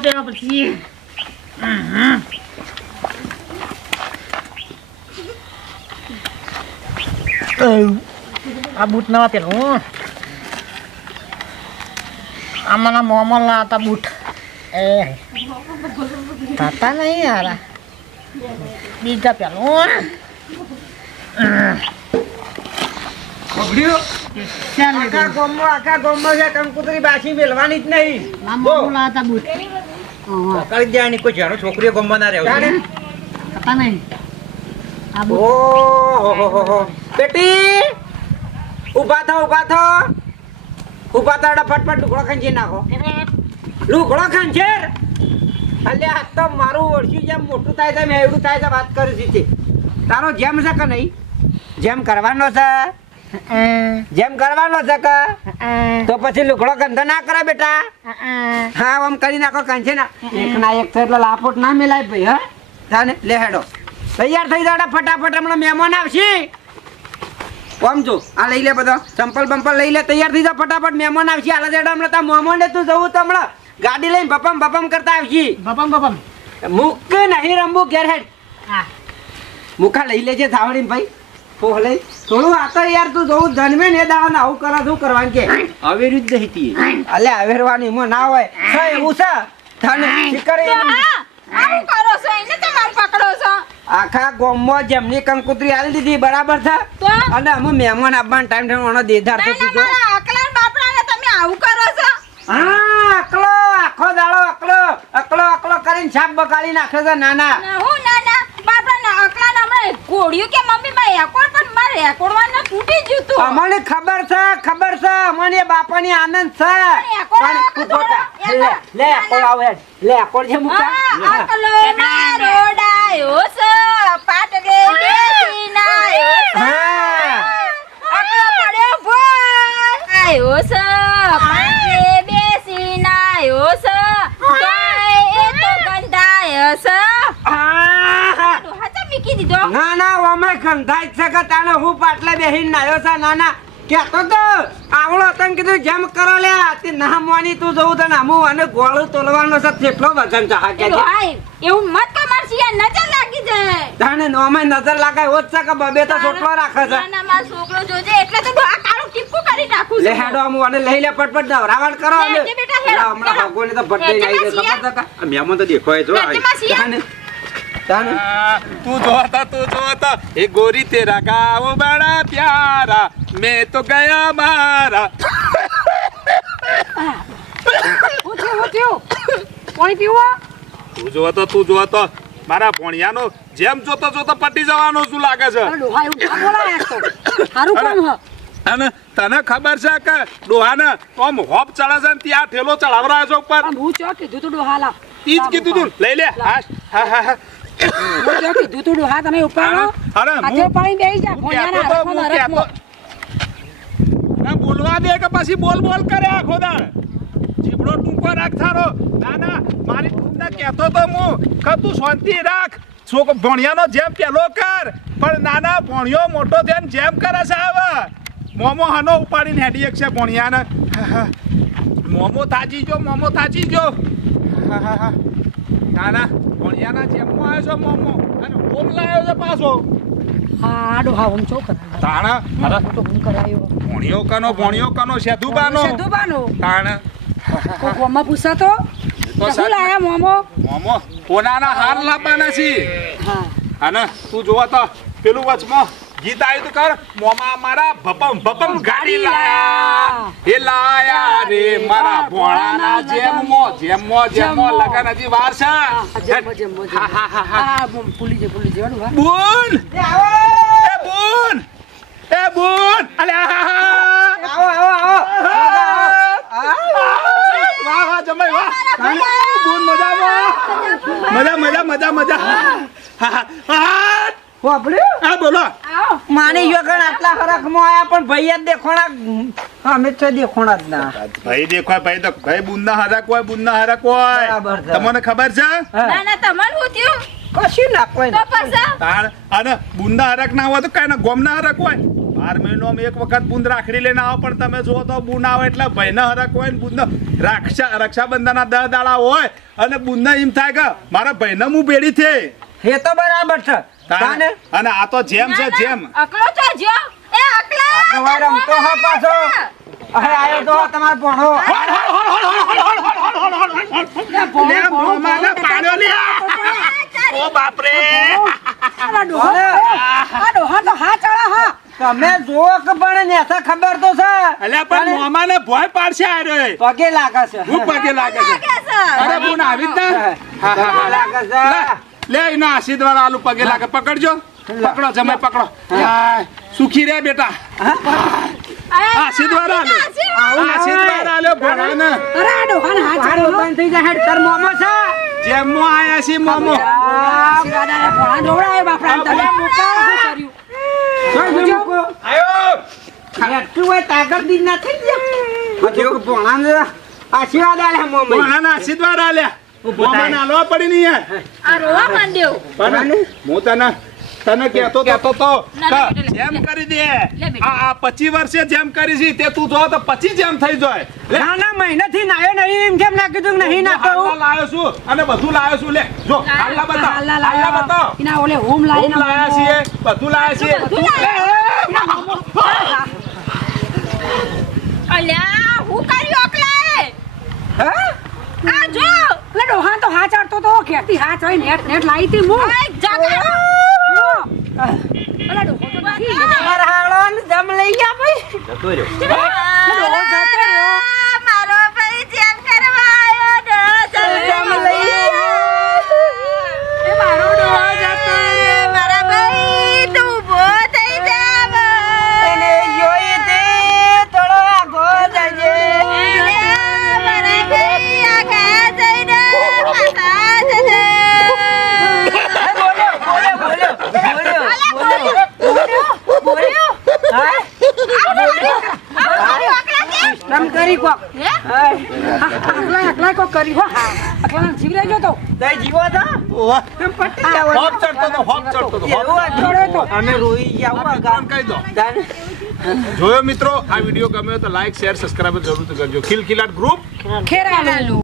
તેના પછી. આ બૂટ નવા પેલું આમાંના મોમલ ના હતા બૂટ. એ. થતા નહીં યાર બીજા પેલું આખા ગામમાં આખા ગામમાં છે કંકુતરી બાછી મેલવાની જ નહીં. બૂટ. હા. જાય ને કોઈ જાણો છોકરીઓ ગમવા ના રહેવું? થતા નહીં. આ બેટી ઊભા થો ઊભા થો. ઊભા થો એટલે ફટફટ લુગડો ખંચી નાખો. લુગડો છે અલ્યા આ તો મારું ઓળખ્યું જેમ મોટું થાય છે મેં એવડું થાય છે વાત કરી છે તારો જેમ છે કે નહીં? જેમ કરવાનો છે. જેમ કરવાનો છે કે તો પછી લુકડો ગંધો ના કરે બેટા. હા. આમ કરી નાખો કંચે ના. એક ના એક થાય એટલે લાપોટ ના મેલાય ભાઈ હા. તાને લે હેડો. તૈયાર થઈ જાવ ફટાફટ હમણાં મહેમાન આવશે. ઓમ જો આ લઈ લે બધો. ચંપલ બંપલ લઈ લે તૈયાર થઈ જાવ ફટાફટ મહેમાન આવશે. જ હેડો હમણાં. તા મોમોને તું જવું તો હમણાં. ગાડી લઈને બપમ બપમ કરતા આવશે. બપમ બપમ મુક નહીં રમવું ઘેર હેડ. હા. મુખા લઈ લેજે થાવડીને ભાઈ. પોહ થોડું આ તો યાર તું જોઉં જન્મે ને દાવાને આવું કરા શું કરવાનું કે? અવેરી જ નહીં અલે અવેરવાની એમાં ના હોય. છે એવું છે? તને કરે આવું કરો છો એને તમે આમ પકડો છો. આખા ગામમાં જેમની કંકુતરી આલી દીધી બરાબર છે? તો? અને અમે મહેમાન આવવાનો ટાઈમ થયો એનો દેધાર તો છે ના તું જો મારા અકલાન તમે આવું કરો છો? હા અકલો આખો દાડો અકલો. અકલો અકલો કરીને છાપ બકાળી નાખે છે નાના ના હું ના ના બાપડાને અકલાન હમણાં ઘોડ્યું કે મમ્મી માં રેકોર્ડ પણ મારે રેકોર્ડમાં તૂટી ગયું તું. અમને ખબર છે ખબર છે અમને બાપાની આનંદ છે. પણ તું. એકોડ. લે લે એકોડ આવો. લે એકોડ છે મુકા. હા અકલો ના રોડાયો છે. પાટલે બેસીનાયો છે. હા. આકલો પડ્યો ભોર આયો છે પાટલે બેસીનાયો છે તોય એ તો ગંધાય છે આહા. હાચા મૂકી દીધો ના ખંધાઈ જ છે તાને હું પાટલે બેહીને નાયો છે નાના કેતો તો આવડો તને કીધું જેમ કરો લે તે ના મોની તું જવું તને અમુ અને ગોળું તોલવાનો છે તેટલો વજન છે હા કે એવું મત કમાર છે યાર નજર લાગી જાય તાને નોમે નજર લાગાય હોત છે કે બબે તો છોકરો રાખે છે ના ના છોકરો જોજે એટલે તો આ કાળું ટીપકું કરી નાખું લે હેડો આમ અને લઈ લે પટપટ નવરાવણ કરો અને બેટા, હેડો, લા, હમણાં હેડો. તો ભટ્ટે આવી ગયો માસીયા. ખબર છે કાં? તો દેખોય જો. તાને તાને તું જોતા તું જોતા એ ગોરી તેરા ગાવ બડા પ્યારા મેં તો ગયા મારા. પાણી પીવા? તું જોતો તું જોતો મારા ભણિયાનો જેમ જોતો જોતો પટી જવાનો શું લાગે છે? અને તને ખબર છે કે ડોહાને ઓમ હોપ ચડે છે ત્યાં ઠેલો ચડાવરાયો છે ઉપર? હું ચોકી કીધું તું ડોહાલા તીજ કીધું તું લઈ લે. હા હા હા. કીધું તું ડોહા તમે ઉપાડો. આજે પાણી જા. ના, બોલવા દે કે પછી બોલ બોલ કરે આખો જીબડો ટૂંકો રાખતા થારો ના ના મારી ટૂંકને કહેતો તો હું. કે તું શાંતિ રાખ. છોક ભણિયાનો જેમ પેલો કર. પણ નાના ભણિયો મોટો થઈને જેમ કરે છે હવે મોમો હનો ઉપાડીને હેડી એક છે ભણિયાને. મોમો થાજી જો મોમો થાજી જો. હા, હા, હા. ના ના. ભણિયાના જેમમાં આવ્યો છે મોમો. અને હોમ લાવ્યો છે પાછો. હા ડોહા હું ચો કરાયો તાણા અરે. તો હું કરાયો ભણ્યો કનો ભણ્યો કનો સેધુબાનો. સેધુબાનો. તાણા. કોઈ ગોમાં પૂછા તો તો શું લાયા મોમો? મોમો કોનાના હાર લાવવાના છે. હા. અને તું જોવા તો પેલું વચમાં ગીત આવ્યું કર. મોમા મારા ભપમ ભપમ ગાડી લાયા. એ લાયા. રે મારા ભોળાના જેમ મો જેમ મો જેમ મો લગન હજી વાર છે. જમો જમો જમો હા, હા, હા, હા. હા ભૂલી જાય ભૂલી જાય ડોહા એ આવો! એ બુન! એ બુન! અલે. આવો આવો આવો. વાહ વાહ જમાઈ મજા મજા મજા મજા. હા, હા, હા. વાપર્યું? હા બોલો. માની ગયો કે આટલા હરખમાં આયા પણ ભાઈ જ દેખોણા. અમે તો દેખોણા જ ના. ભાઈ દેખો ભાઈ તો ભાઈ બુંદના હરક હોય બુંદના હરક હોય. તમને ખબર છે? ના ના તમારું શું થયું? કશું ના કોઈ તો ના પછી? તાણ અને બુંદા હરક ના હોય તો કઈ ના ગોમના હરક હોય. બાર મહિનો એક વખત બુંદ રાખડી લઈને આવો પણ તમે જુઓ તો બુંદ આવે એટલે ભાઈને હરક હોય ને બુંદ રક્ષા રક્ષાબંધનના દસ દાડા હોય. અને બુંદા એમ થાય કે મારા ભાઈને હું બેડી થઈ. એ તો બરાબર છે. તાને અને આ તો જેમ છે જેમ અકલો તો જો એ અકલો તો રમતો હા પાછો અરે આયો તો તમાર ભણો લે, મોંમાં પાડ્યો લે. ઓ બાપરે આ ડોહા આ ડોહા તો હા ચડા હા તમે જો કે પણ નેસા ખબર તો છે એટલે પણ મોંમાં ને ભોય પાડશે આ પગે લાગે છે હું પગે લાગે છે અરે બુન આવી જ ના હા, હા, હા. લાગે છે લે, એના આશીર્વાદ આલુ પગે લાગે. પકડજો. પકડો જમાઈ પકડો. સુખી રે બેટા. આશીર્વાદ આલો. આશીર્વાદ. આલ્યો ભગવાન અરે આ ડોહા હા બંધ થઈ જાય હેડ તાર મોમો છે. જેમ મો આયા છી મોમો. શિરાદાને ભોળા જોવડાય બાપરા ને તમે શું કર્યું? જોઈ મૂકો હેઠું હોય તાગર દી ના થઈ ગયા. ભણાને આશીર્વાદ આલે મોમો. ભગવાન આશીર્વાદ આલ્યા મોમાને પડી નહીં યાર. આ રોવા માંડ્યો. પણ હું તને તને કહેતો કહેતો તો ના, કે ના, બેટા, લે, જેમ કરી દે. આ આ 25 વર્ષે જેમ કરી છે તે તું જો તો 25 જેમ થઈ જાય. લે. ના ના મહિનાથી નાયો નહીં. એમ કેમ ના કીધું નહીં ના હાલના લાયો છું અને બધું લાયો છું. લે જો બતાવ. હાલા બતાવ. ઓલે લાયા છીએ બધું લાયા છે અલ્યા હું કર્યું અકલાએ હે આ જો એટલે ડોહા તો હા ચડતો તો ખેતી હા ચડી નેટ નેટ લાવી હતી હું. જગાડો અલા ડોહો તો નથી. મારા હાળો ને જમ લઈ ગયા ભાઈ. જતો રહ્યો આ, મારો ભાઈ જેમ કરવા આવ્યો ને જમ લઈ ગયા. એ મારો ડોહો જતો રહ્યો. મારા ભાઈ તું ઊભો થઈ જા હવે. એને જોઈ તે થોડો આગો જજે અલ્યા, મારા ભાઈ આગળ જઈને પાછા જજે. બોલ્યો બોલ્યો બોલ્યો બોલ્યો બોલ્યો બોલ્યો હા આ મારો અકલા કેમ? તમ કરી કોક હે? અકલા અકલા કો કરી હો. અકલા જીવ લેજો તો. તઈ જીવો તો? ઓવા. કેમ પટી હોપ ચડતો તો હોપ ચડતો તો હોપ. ચડે તો અમે રોઈ ગયા આ મિત્રોને કહી દો. જોયો મિત્રો આ વિડિયો ગમ્યો તો લાઈક શેર સબસ્ક્રાઇબ જરૂર કરજો. ખિલખિલાટ ગ્રુપ ખેરાલું.